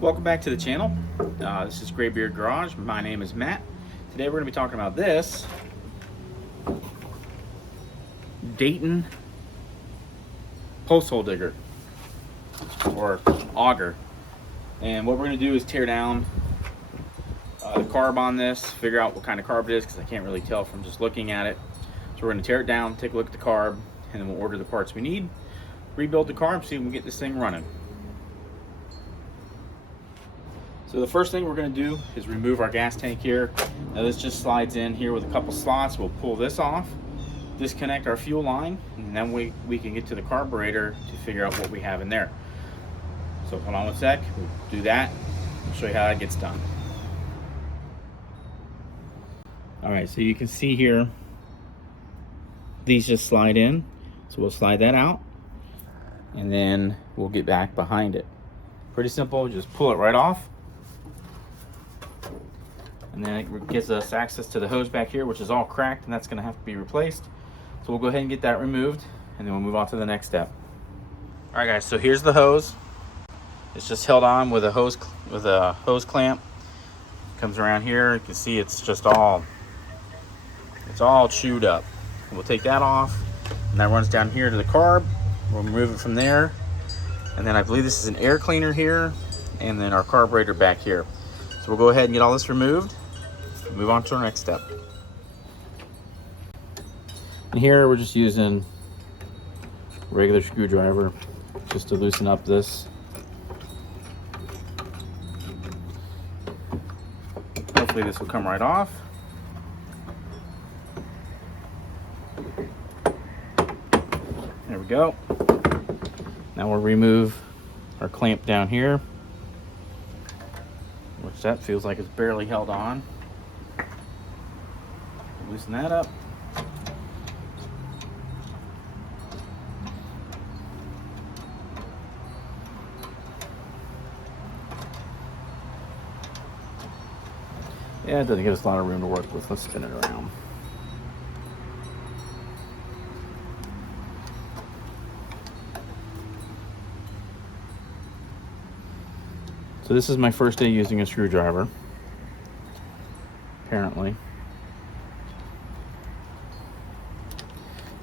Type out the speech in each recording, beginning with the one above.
Welcome back to the channel. This is Graybeard Garage. My name is Matt. Today we're going to be talking about this Dayton post hole digger or auger. And what we're going to do is tear down the carb on this, figure out what kind of carb it is because I can't really tell from just looking at it. So we're going to tear it down, take a look at the carb, and then we'll order the parts we need, rebuild the carb, see if we can get this thing running. So the first thing we're going to do is remove our gas tank here. Now this just slides in here with a couple slots. We'll pull this off, disconnect our fuel line, and then we can get to the carburetor to figure out what we have in there. So hold on one sec, we'll do that. I'll show you how that gets done. All right, so you can see here, these just slide in. So we'll slide that out, and then we'll get back behind it. Pretty simple, just pull it right off. And then it gives us access to the hose back here, which is all cracked, and that's going to have to be replaced. So we'll go ahead and get that removed, and then we'll move on to the next step. All right, guys. So here's the hose. It's just held on with a hose clamp. Comes around here. You can see it's just all chewed up. We'll take that off, and that runs down here to the carb. We'll remove it from there, and then I believe this is an air cleaner here, and then our carburetor back here. So we'll go ahead and get all this removed. Move on to our next step. And here we're just using a regular screwdriver just to loosen up this. Hopefully this will come right off. There we go. Now we'll remove our clamp down here, which that feels like it's barely held on. Loosen that up. Yeah, it doesn't give us a lot of room to work with. Let's spin it around. So this is my first day using a screwdriver, apparently.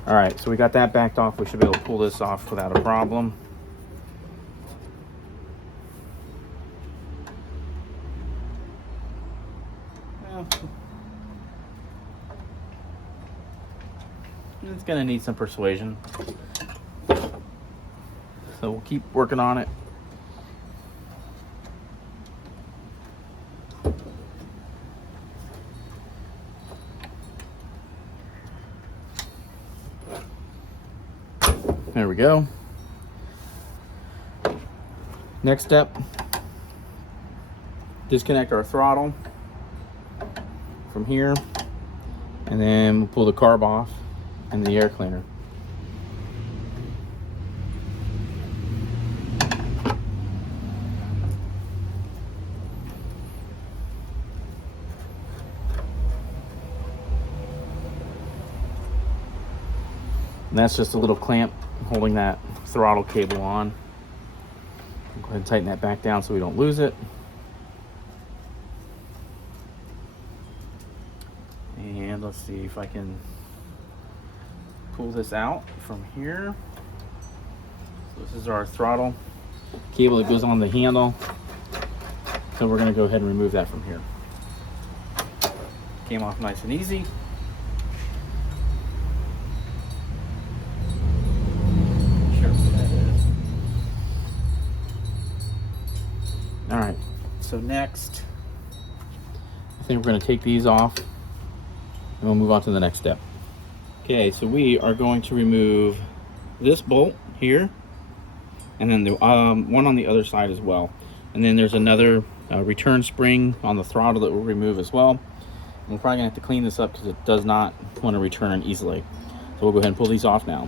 All right, so we got that backed off. We should be able to pull this off without a problem. Well, it's gonna need some persuasion. So we'll keep working on it. There we go. Next step, disconnect our throttle from here, and then we'll pull the carb off and the air cleaner. And that's just a little clamp holding that throttle cable on. Go ahead and tighten that back down so we don't lose it. And let's see if I can pull this out from here. So this is our throttle cable that goes on the handle. So we're going to go ahead and remove that from here. Came off nice and easy. All right, so next, I think we're going to take these off and we'll move on to the next step. Okay, so we are going to remove this bolt here, and then the one on the other side as well. And then there's another return spring on the throttle that we'll remove as well. And we're probably going to have to clean this up because it does not want to return easily. So we'll go ahead and pull these off now.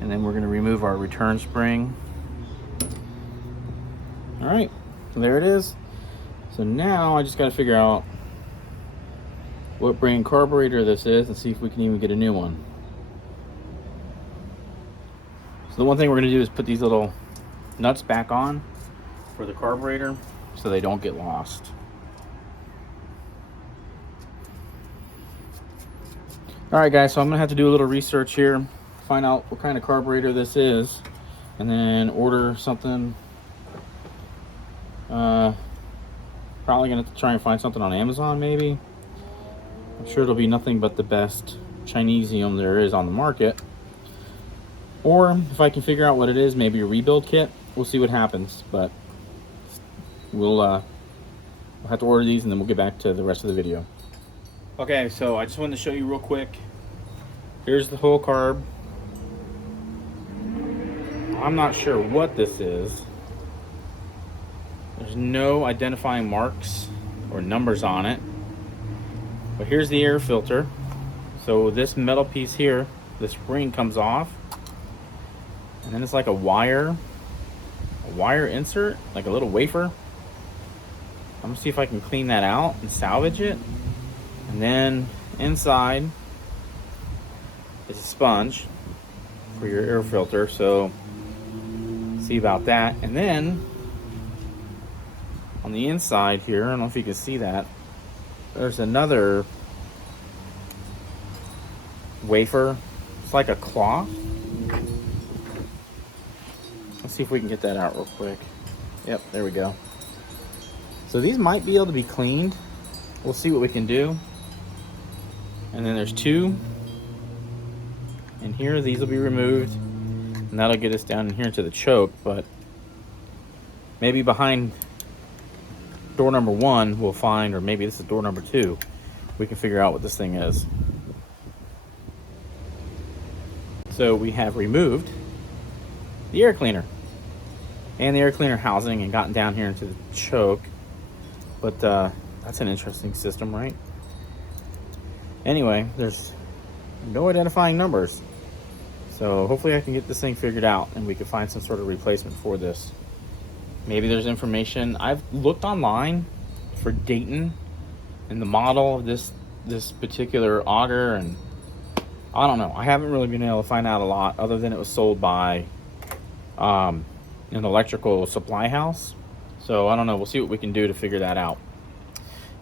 And then we're going to remove our return spring. All right, there it is. So now I just got to figure out what brand carburetor this is and see if we can even get a new one. So the one thing we're going to do is put these little nuts back on for the carburetor so they don't get lost. Alright guys, so I'm going to have to do a little research here, find out what kind of carburetor this is, and then order something. Probably going to try and find something on Amazon maybe. I'm sure it'll be nothing but the best Chinesium there is on the market. Or if I can figure out what it is, maybe a rebuild kit. We'll see what happens, but we'll have to order these and then we'll get back to the rest of the video. Okay, so I just wanted to show you real quick. Here's the whole carb. I'm not sure what this is. There's no identifying marks or numbers on it. But here's the air filter. So this metal piece here, this ring comes off. And then it's like a wire insert, like a little wafer. I'm gonna see if I can clean that out and salvage it. And then inside is a sponge for your air filter. So see about that. And then on the inside here, I don't know if you can see that, there's another wafer. It's like a cloth. Let's see if we can get that out real quick. Yep, there we go. So these might be able to be cleaned. We'll see what we can do. And then there's two. And here, these will be removed. And that'll get us down in here into the choke, but maybe behind door number 1 we'll find, or maybe this is door number 2, we can figure out what this thing is. So we have removed the air cleaner and the air cleaner housing and gotten down here into the choke. But that's an interesting system, right? Anyway, there's no identifying numbers. So hopefully I can get this thing figured out and we can find some sort of replacement for this. Maybe there's information. I've looked online for Dayton and the model of this particular auger, and I don't know. I haven't really been able to find out a lot other than it was sold by an electrical supply house. So I don't know. We'll see what we can do to figure that out.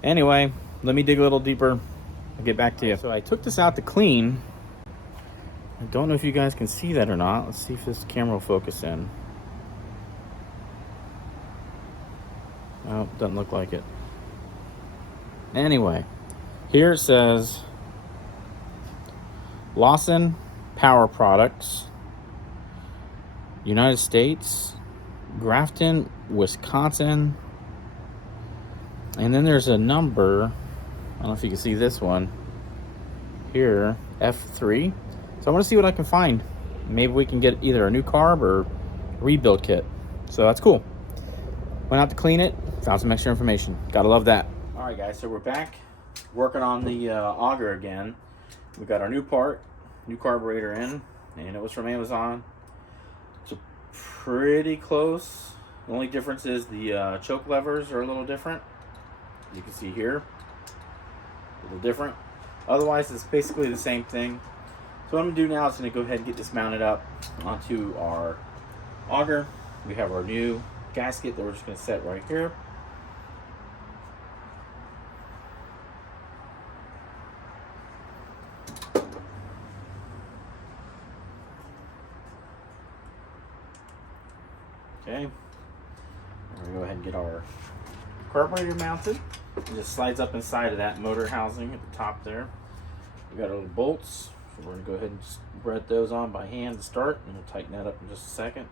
Anyway, let me dig a little deeper. I'll get back to you. So I took this out to clean. I don't know if you guys can see that or not. Let's see if this camera will focus in. Oh, doesn't look like it. Anyway, here it says Lawson Power Products, United States, Grafton, Wisconsin. And then there's a number. I don't know if you can see this one here, F3. So I want to see what I can find. Maybe we can get either a new carb or a rebuild kit. So that's cool. Went out to clean it, found some extra information. Gotta love that. All right, guys, so we're back working on the auger again. We got our new part, new carburetor in, and it was from Amazon. It's pretty close. The only difference is the choke levers are a little different. You can see here, a little different. Otherwise, it's basically the same thing. So what I'm gonna do now is gonna go ahead and get this mounted up onto our auger. We have our new gasket that we're just going to set right here. Okay, we're going to go ahead and get our carburetor mounted. It just slides up inside of that motor housing at the top there. We got our little bolts, so we're going to go ahead and just thread those on by hand to start, and we'll tighten that up in just a second.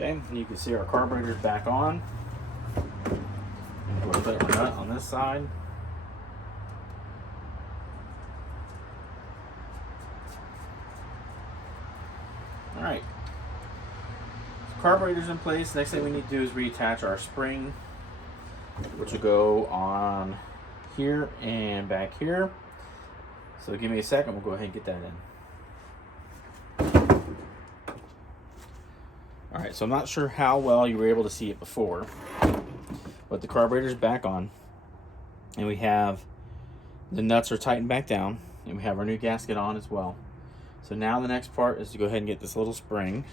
Okay, and you can see our carburetor's back on. We'll put our nut on this side. All right, carburetor's in place. Next thing we need to do is reattach our spring, which will go on here and back here. So give me a second, we'll go ahead and get that in. All right, so I'm not sure how well you were able to see it before, but the carburetor's back on, and we have the nuts are tightened back down, and we have our new gasket on as well. So now the next part is to go ahead and get this little spring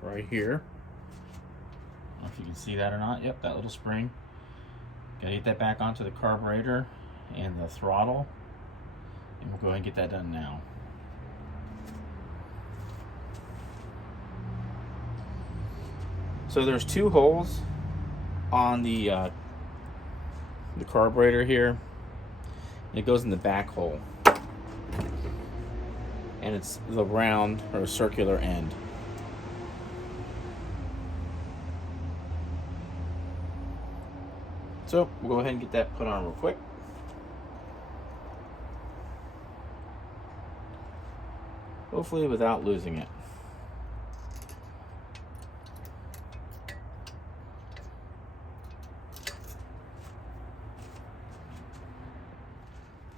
right here. I don't know if you can see that or not. Yep, that little spring. Gotta get that back onto the carburetor and the throttle, and we'll go ahead and get that done now. So there's two holes on the carburetor here. It goes in the back hole, and it's the round or circular end. So we'll go ahead and get that put on real quick. Hopefully without losing it.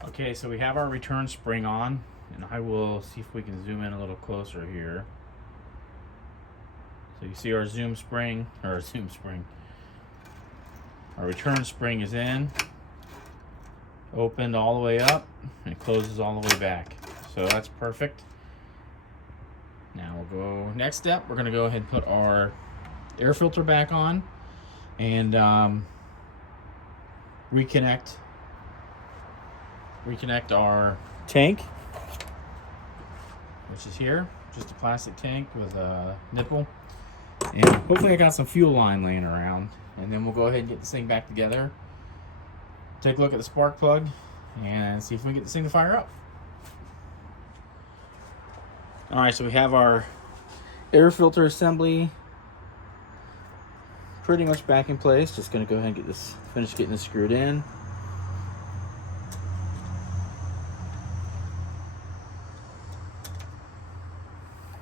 Okay, so we have our return spring on, and I will see if we can zoom in a little closer here. So you see our our return spring is in, opened all the way up, and it closes all the way back. So that's perfect. Now we'll go, next step, we're gonna go ahead and put our air filter back on and reconnect our tank, which is here, just a plastic tank with a nipple. And hopefully I got some fuel line laying around, and then we'll go ahead and get this thing back together, take a look at the spark plug, and see if we can get this thing to fire up. All right, so we have our air filter assembly pretty much back in place. Just gonna go ahead and finish getting this screwed in.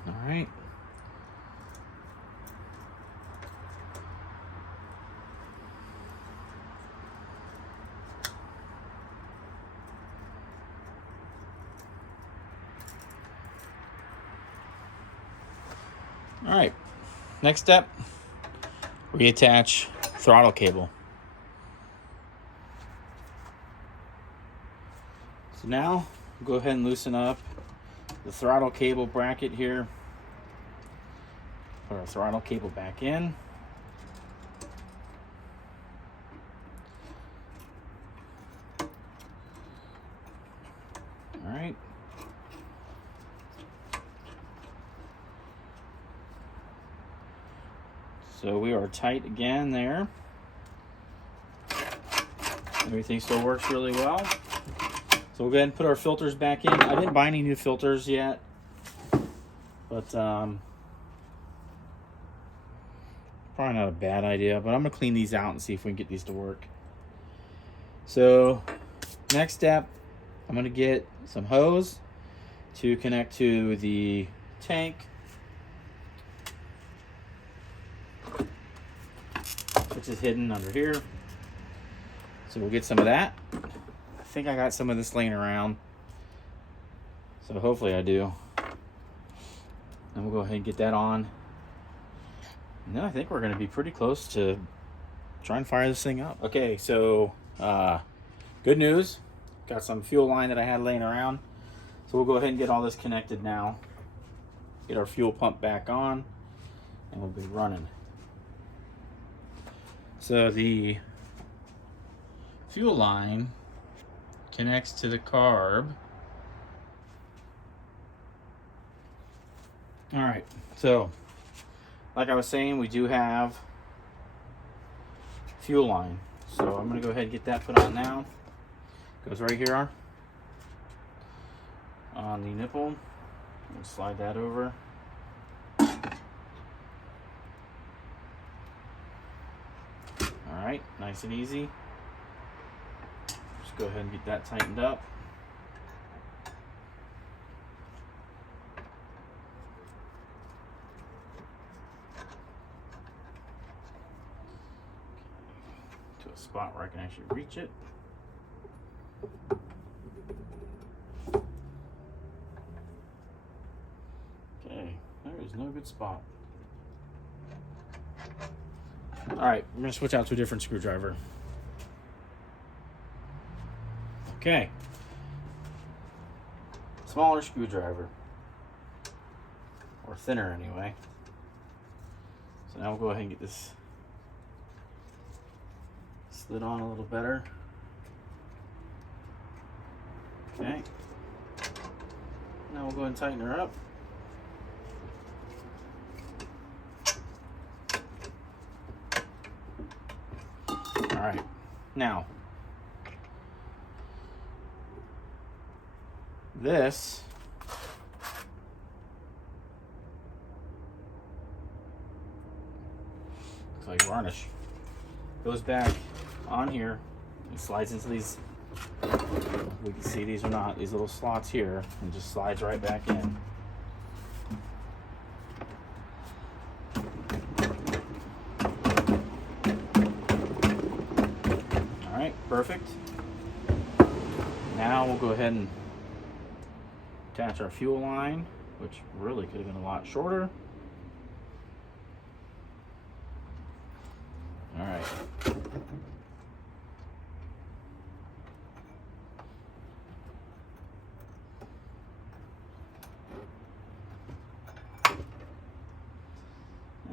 All right. All right, next step, reattach throttle cable. So now, go ahead and loosen up the throttle cable bracket here. Put our throttle cable back in. All right. So we are tight again there. Everything still works really well. So we'll go ahead and put our filters back in. I didn't buy any new filters yet, but probably not a bad idea, but I'm gonna clean these out and see if we can get these to work. So next step, I'm gonna get some hose to connect to the tank, which is hidden under here. So we'll get some of that. I think I got some of this laying around, so hopefully I do. And we'll go ahead and get that on. And then I think we're gonna be pretty close to trying to fire this thing up. Okay, so good news. Got some fuel line that I had laying around. So we'll go ahead and get all this connected now. Get our fuel pump back on, and we'll be running. So the fuel line connects to the carb. All right, so like I was saying, we do have fuel line. So I'm gonna go ahead and get that put on now. Goes right here on the nipple. We'll slide that over. All right, nice and easy. Just go ahead and get that tightened up. To a spot where I can actually reach it. good spot. All right, we're gonna switch out to a different screwdriver. Okay. Smaller screwdriver. Or thinner anyway. So now we'll go ahead and get this slid on a little better. Okay. Now we'll go ahead and tighten her up. All right. Now, this looks like varnish. Goes back on here. It slides into these. We can see these or not. These little slots here, and just slides right back in. All right, perfect. Now we'll go ahead and attach our fuel line, which really could have been a lot shorter. All right.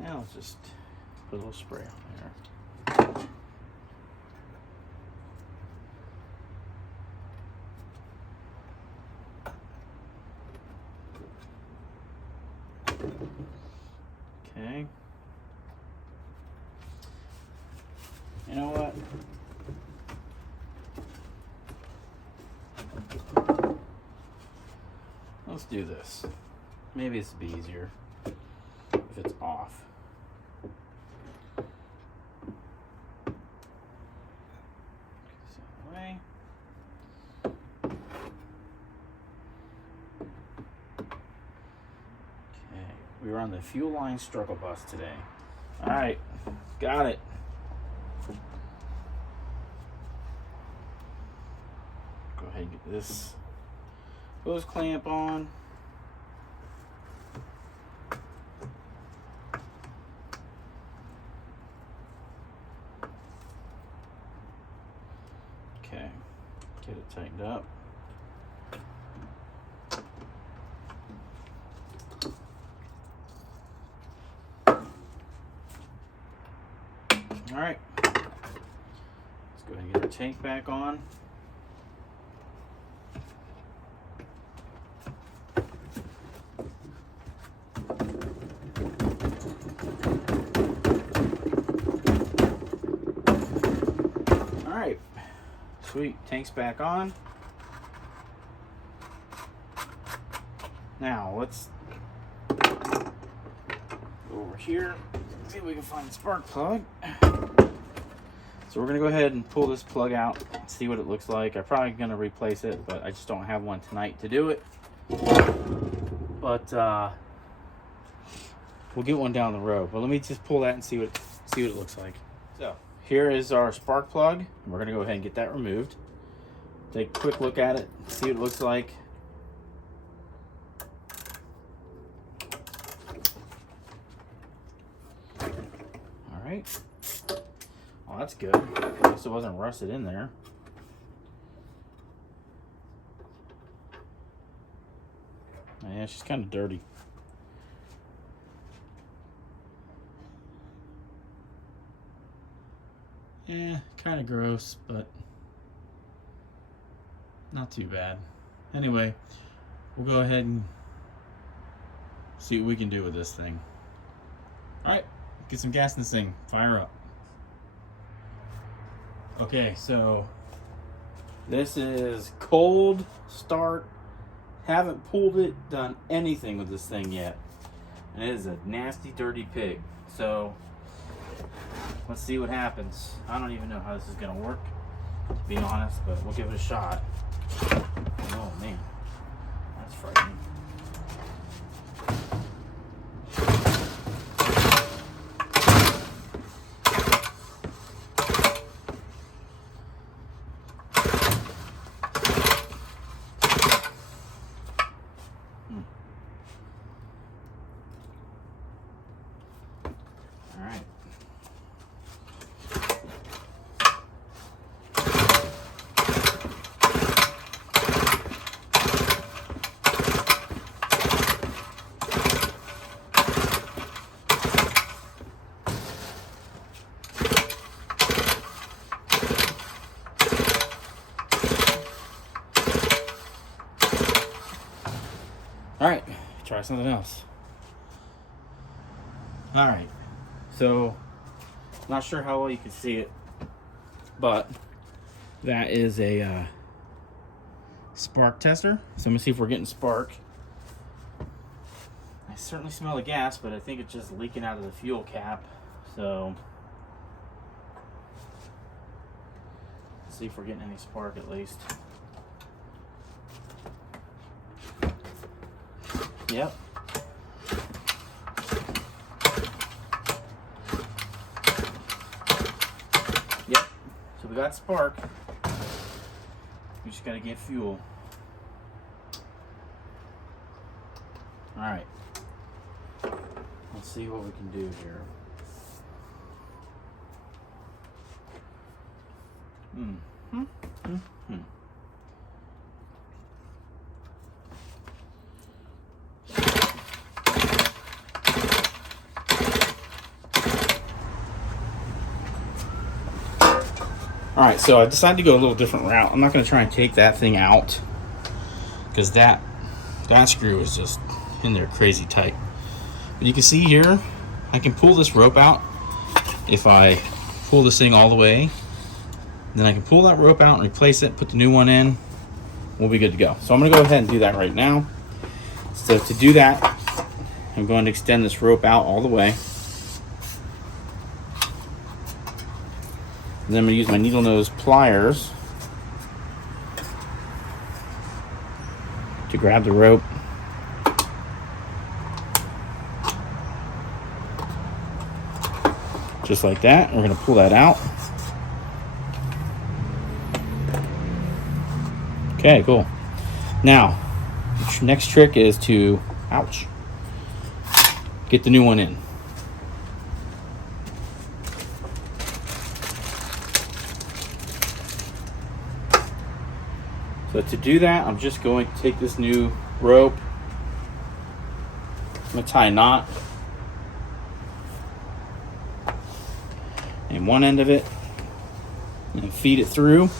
Now let's just put a little spray on there. Okay. You know what? Let's do this. Maybe this will be easier if it's off. Away. Okay, we were on the fuel line struggle bus today. All right, got it. Go ahead and get this hose clamp on. Okay, get it tightened up. All right, let's go ahead and get our tank back on. All right, sweet, tank's back on. Now let's go over here. See if we can find the spark plug. So we're gonna go ahead and pull this plug out, see what it looks like. I'm probably gonna replace it, but I just don't have one tonight to do it. But we'll get one down the road. But let me just pull that and see what it looks like. So here is our spark plug. We're gonna go ahead and get that removed. Take a quick look at it, see what it looks like. All right. Well, that's good. At least it wasn't rusted in there. Yeah, she's kind of dirty. Yeah, kind of gross, but not too bad. Anyway, we'll go ahead and see what we can do with this thing. All right, get some gas in this thing. Fire up. Okay, so this is cold start. Haven't pulled it, done anything with this thing yet. And it is a nasty, dirty pig. So let's see what happens. I don't even know how this is gonna work, to be honest, but we'll give it a shot. Oh man, that's frightening. All right, try something else. All right, so not sure how well you can see it, but that is a spark tester. So I'm gonna see if we're getting spark. I certainly smell the gas, but I think it's just leaking out of the fuel cap. So let's see if we're getting any spark at least. Yep. Yep. So we got spark. We just gotta get fuel. All right. Let's see what we can do here. All right, so I decided to go a little different route. I'm not going to try and take that thing out because that screw is just in there crazy tight. But you can see here, I can pull this rope out. If I pull this thing all the way, then I can pull that rope out and replace it, put the new one in, we'll be good to go. So I'm going to go ahead and do that right now. So to do that, I'm going to extend this rope out all the way. And then I'm going to use my needle nose pliers to grab the rope. Just like that. We're going to pull that out. Okay, cool. Now, the next trick is to, ouch, get the new one in. So to do that, I'm just going to take this new rope. I'm going to tie a knot in one end of it and feed it through.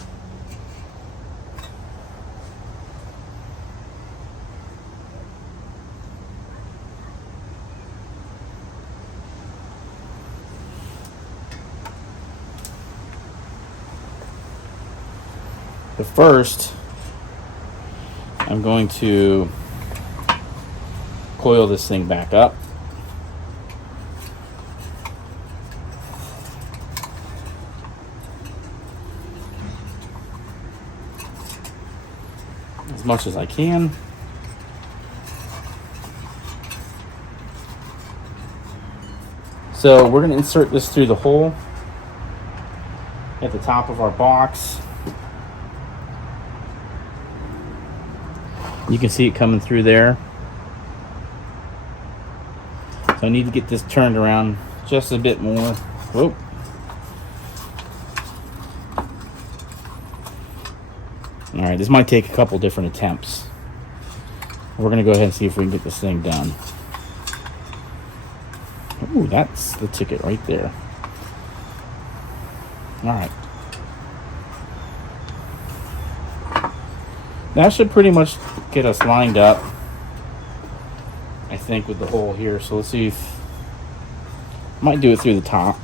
But first, I'm going to coil this thing back up. As much as I can. So we're going to insert this through the hole at the top of our box. You can see it coming through there. So I need to get this turned around just a bit more. Whoop. All right, this might take a couple different attempts. We're gonna go ahead and see if we can get this thing done. Ooh, that's the ticket right there. All right. That should pretty much get us lined up, I think, with the hole here. So let's see if might do it through the top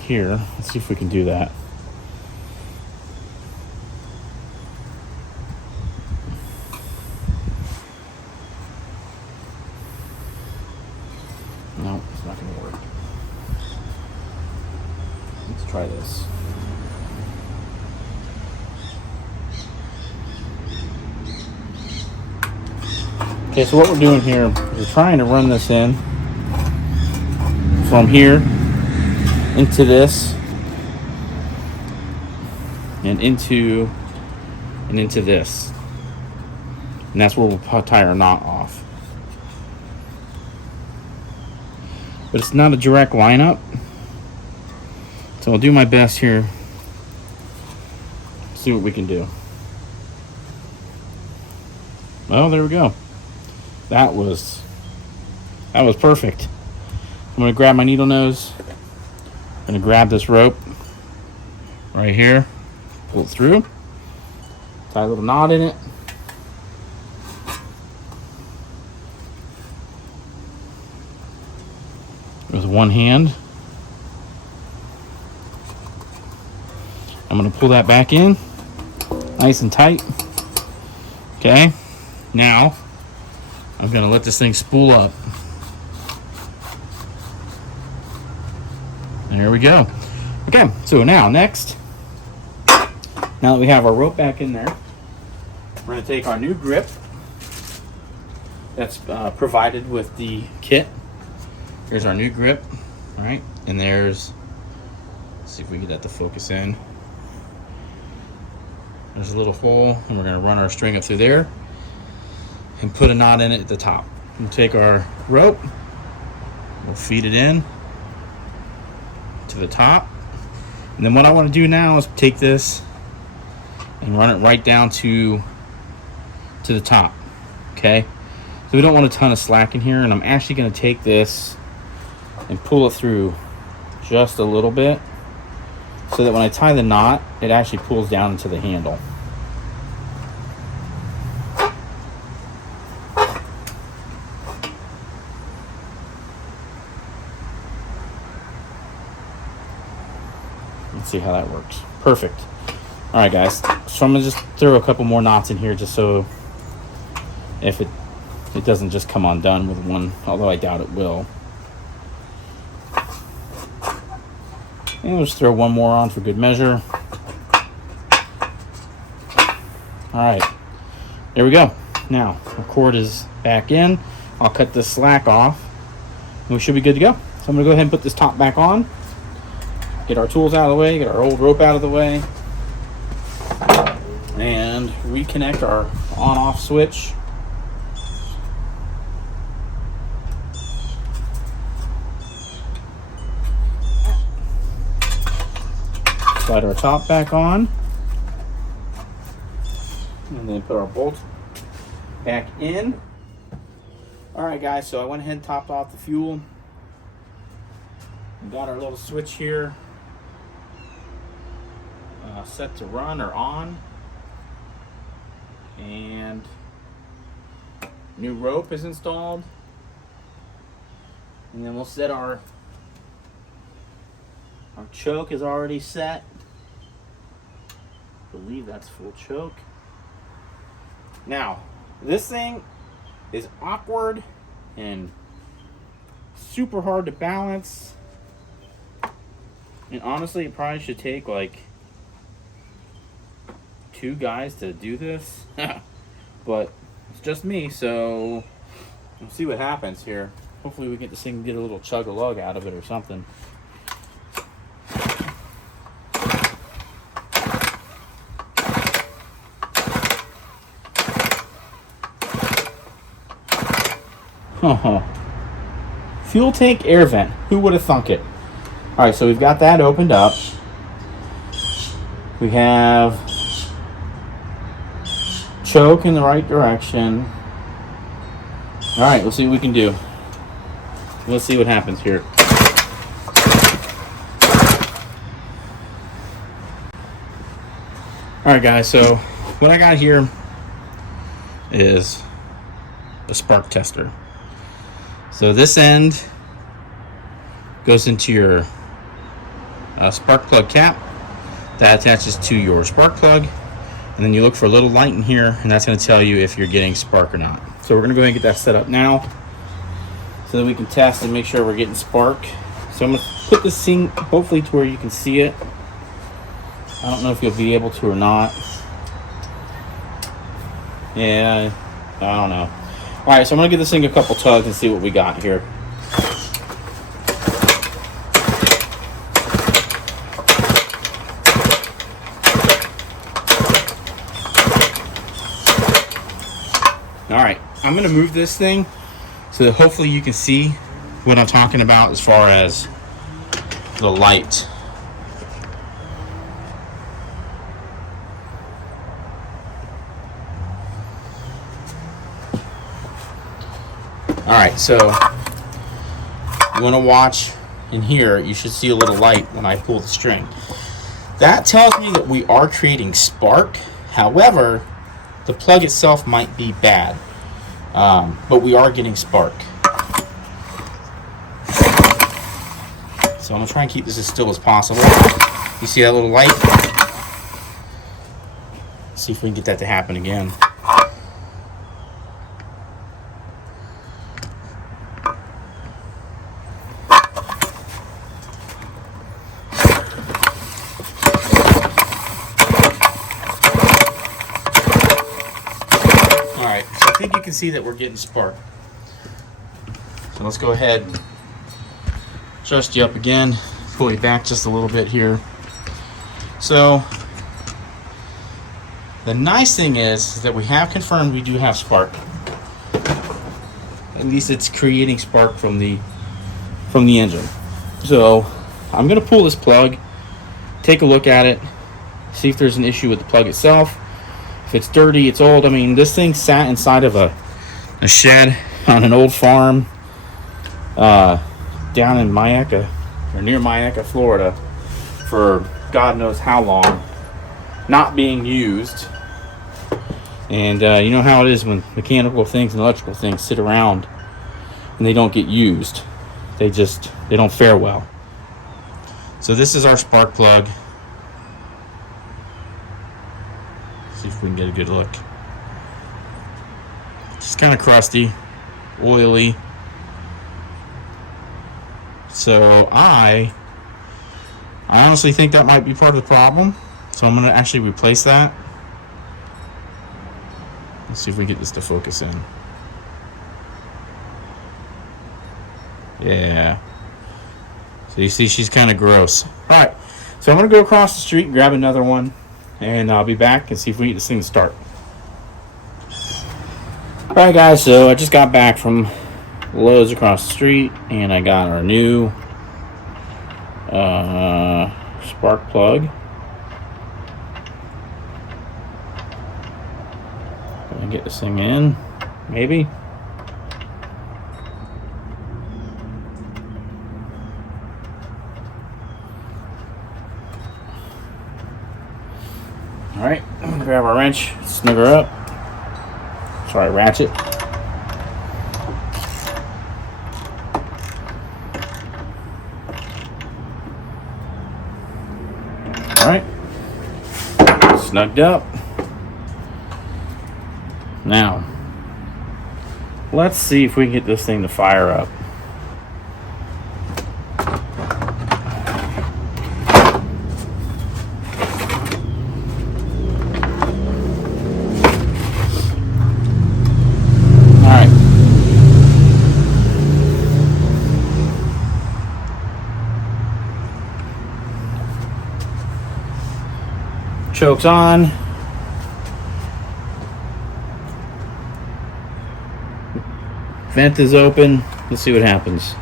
here. Let's see if we can do that. No, it's not going to work. Let's try this. Okay, so what we're doing here is we're trying to run this in from here into this and into this. And that's where we'll tie our knot off. But it's not a direct lineup. So I'll do my best here. See what we can do. Well, there we go. That was perfect. I'm going to grab my needle nose. I'm going to grab this rope right here, pull it through, tie a little knot in it, one hand. I'm going to pull that back in nice and tight. Okay, now I'm going to let this thing spool up. And there we go. Okay, so now next, now that we have our rope back in there, we're going to take our new grip that's provided with the kit. Here's our new grip. All right, and there's, let's see if we get that to focus in. There's a little hole, and we're going to run our string up through there and put a knot in it at the top. We'll take our rope, we'll feed it in to the top, and then what I want to do now is take this and run it right down to the top. Okay, so we don't want a ton of slack in here, and I'm actually going to take this and pull it through just a little bit, so that when I tie the knot, it actually pulls down into the handle. Let's see how that works. Perfect. All right, guys. So I'm gonna just throw a couple more knots in here, just so if it doesn't just come undone with one, although I doubt it will. And we'll just throw one more on for good measure. All right, there we go. Now our cord is back in. I'll cut this slack off, and we should be good to go. So I'm gonna go ahead and put this top back on, get our tools out of the way, get our old rope out of the way, and reconnect our on-off switch. Slide our top back on, and then put our bolt back in. All right, guys, so I went ahead and topped off the fuel. We got our little switch here set to run or on, and new rope is installed, and then we'll set our choke is already set. I believe that's full choke. Now, this thing is awkward and super hard to balance. And honestly, it probably should take like 2 guys to do this. But it's just me, so we'll see what happens here. Hopefully we get this thing and get a little chug-a-lug out of it or something. Oh, fuel tank air vent. Who would have thunk it? All right, so we've got that opened up. We have choke in the right direction. All right, let's see what we can do. Let's see what happens here. All right, guys, so what I got here is a spark tester. So this end goes into your spark plug cap that attaches to your spark plug, and then you look for a little light in here, and that's going to tell you if you're getting spark or not. So we're going to go ahead and get that set up now so that we can test and make sure we're getting spark. So I'm going to put this thing hopefully to where you can see it. I don't know if you'll be able to or not. Yeah, I don't know. All right, so I'm going to give this thing a couple tugs and see what we got here. All right, I'm going to move this thing so that hopefully you can see what I'm talking about as far as the light. All right, so you want to watch in here. You should see a little light when I pull the string. That tells me that we are creating spark. However, the plug itself might be bad, but we are getting spark. So I'm gonna try and keep this as still as possible. You see that little light? See if we can get that to happen again. Alright, so I think you can see that we're getting spark. So let's go ahead and adjust you up again, pull you back just a little bit here. So the nice thing is that we have confirmed we do have spark. At least it's creating spark from the engine. So I'm gonna pull this plug, take a look at it, see if there's an issue with the plug itself. If it's dirty, it's old. I mean, this thing sat inside of a shed on an old farm down in Mayaca, or near Mayaca, Florida, for God knows how long, not being used. And you know how it is when mechanical things and electrical things sit around and they don't get used. They don't fare well. So this is our spark plug. See if we can get a good look. It's kind of crusty, oily. So I honestly think that might be part of the problem. So I'm going to actually replace that. Let's see if we get this to focus in. Yeah. So you see she's kind of gross. Alright, so I'm going to go across the street and grab another one. And I'll be back and see if we get this thing to start. Alright guys, so I just got back from Lowe's across the street. And I got our new spark plug. Gonna get this thing in, maybe. Alright, I'm gonna grab our wrench, snug her up. Sorry, ratchet. Alright, snugged up. Now, let's see if we can get this thing to fire up. Alright. Choke's on. Vent is open. Let's see what happens.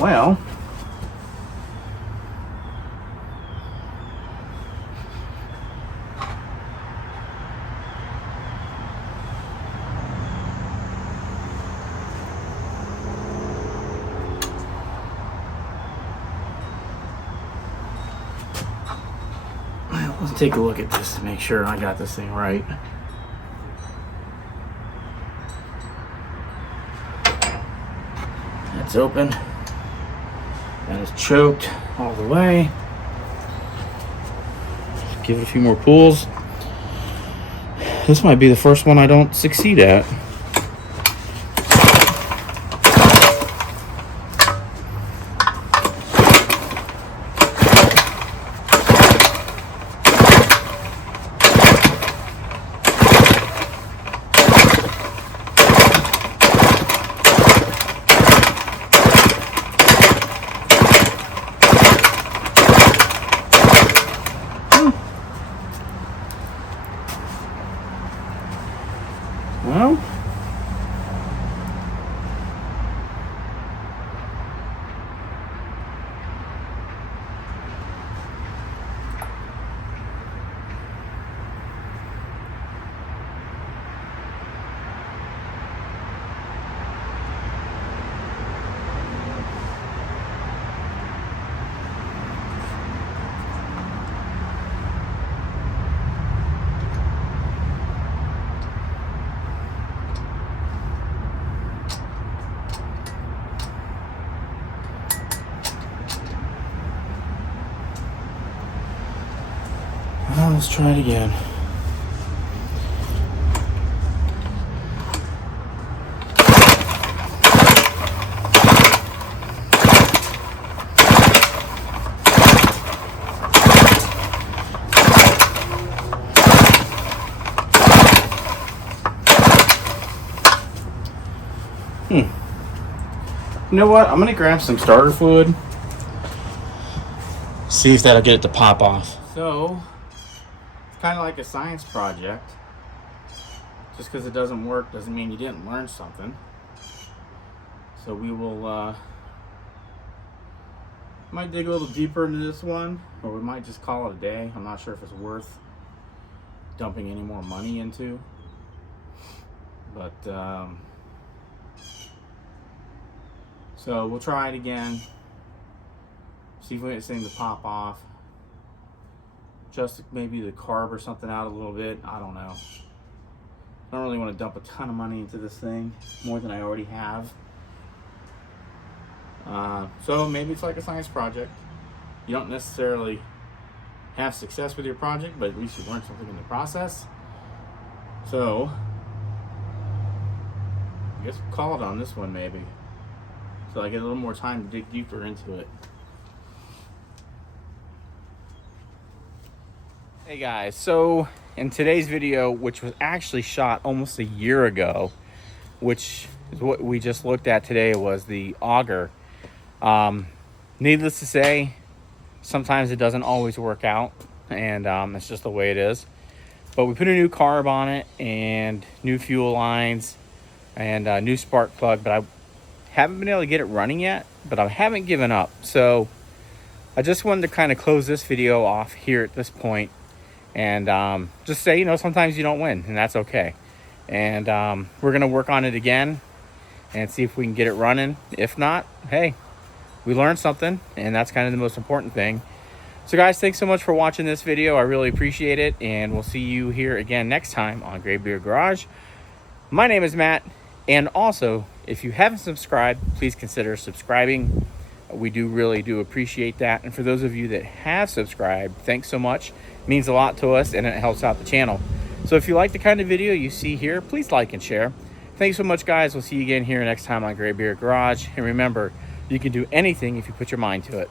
Well, let's take a look at this to make sure I got this thing right. That's open. That is choked all the way. Give it a few more pulls. This might be the first one I don't succeed at. Well, Let's try it again. You know what? I'm gonna grab some starter fluid. See if that'll get it to pop off. So, it's kind of like a science project. Just because it doesn't work doesn't mean you didn't learn something. So we will, might dig a little deeper into this one, or we might just call it a day. I'm not sure if it's worth dumping any more money into. But, so we'll try it again. See if we get this thing to pop off. Just maybe the carb or something out a little bit. I don't know. I don't really want to dump a ton of money into this thing, more than I already have. So maybe it's like a science project. You don't necessarily have success with your project, but at least you learned something in the process. So I guess we'll call it on this one maybe. So I get a little more time to dig deeper into it. Hey guys, so in today's video, which was actually shot almost a year ago, which is what we just looked at today, was the auger. Needless to say, sometimes it doesn't always work out, and it's just the way it is. But we put a new carb on it, and new fuel lines, and a new spark plug, but I haven't been able to get it running yet, but I haven't given up. So I just wanted to kind of close this video off here at this point. And just say, you know, sometimes you don't win, and that's okay. And we're going to work on it again and see if we can get it running. If not, hey, we learned something, and that's kind of the most important thing. So guys, thanks so much for watching this video. I really appreciate it, and we'll see you here again next time on Graybeard Garage. My name is Matt, and also, if you haven't subscribed, please consider subscribing. We really do appreciate that. And for those of you that have subscribed, thanks so much. It means a lot to us, and it helps out the channel. So if you like the kind of video you see here, please like and share. Thanks so much, guys. We'll see you again here next time on Graybeard Garage. And remember, you can do anything if you put your mind to it.